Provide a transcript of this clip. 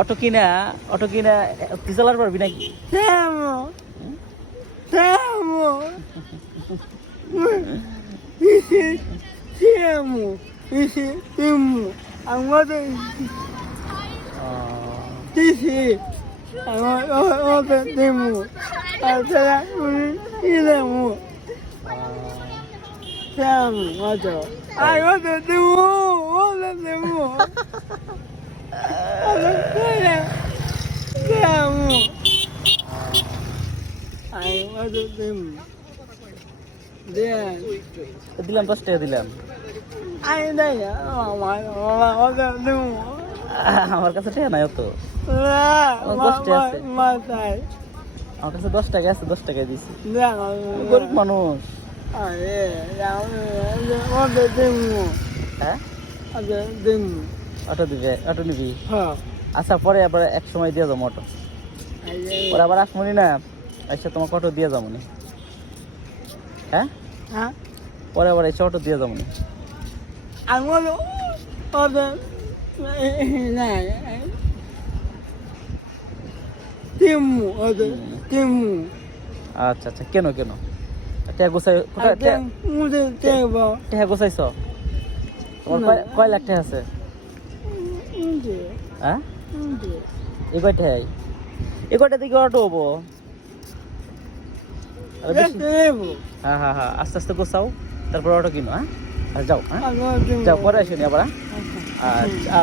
Auto কিনা তুই চালার পারবি নাকি? দিলাম 10 টাকা দিলাম। আমার কাছে টাকা নাই অত। আমার কাছে 10 টাকা আছে, 10 টাকা দিছি। গরিব মানুষ। হ্যাঁ অটো দিবে, অটো নিবি? আচ্ছা পরে আবার এক সময় দিয়ে যাবো অটো, পরে আবার আসমনি না, আচ্ছা তোমাকে অটো দিয়ে যাবো নি। হ্যাঁ পরে আবার এসে অটো দিয়ে যাবো নি। আচ্ছা আচ্ছা, কেন টাকা গোছাই, টাকা গোছাইছ? তোমার কয় লাখ টাকা আছে? হ্যাঁ এই কয়টা দিকে অটো হবো? হ্যাঁ আস্তে আস্তে গোছাও, তারপর অটো কিনো। হ্যাঁ যাও, হ্যাঁ যাও, পরে আসো নি আবার। আচ্ছা।